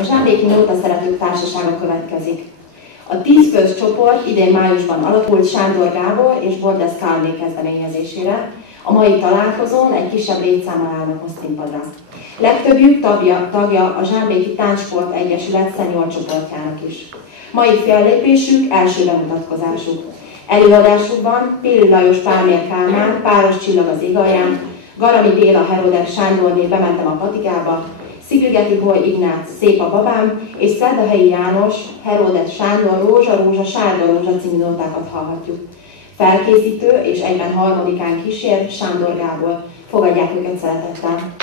A Zsámbéki Nóta Szeretők Társasága következik. A 10 fős csoport idén májusban alakult Sándor Gábor és Bordesz Kálné kezdeményezésére. A mai találkozón egy kisebb létszámmal állnak most színpadra. Legtöbbjük tagja a Zsámbéki Táncsport Egyesület senior csoportjának is. Mai fellépésük első bemutatkozásuk. Előadásukban Péli Lajos Pálmér Kálmán, Páros csillag az ég alján, Garami Béla Herodek Sándorné Bementem a patikába, Szigligeti Boly Ignác Szép a babám, és Szerdahelyi János, Herodet Sándor, Rózsa, Rózsa, Sárga Rózsa című nótákat hallhatjuk. Felkészítő és egyben harmadikán kísér Sándor Gábor. Fogadják őket szeretettel!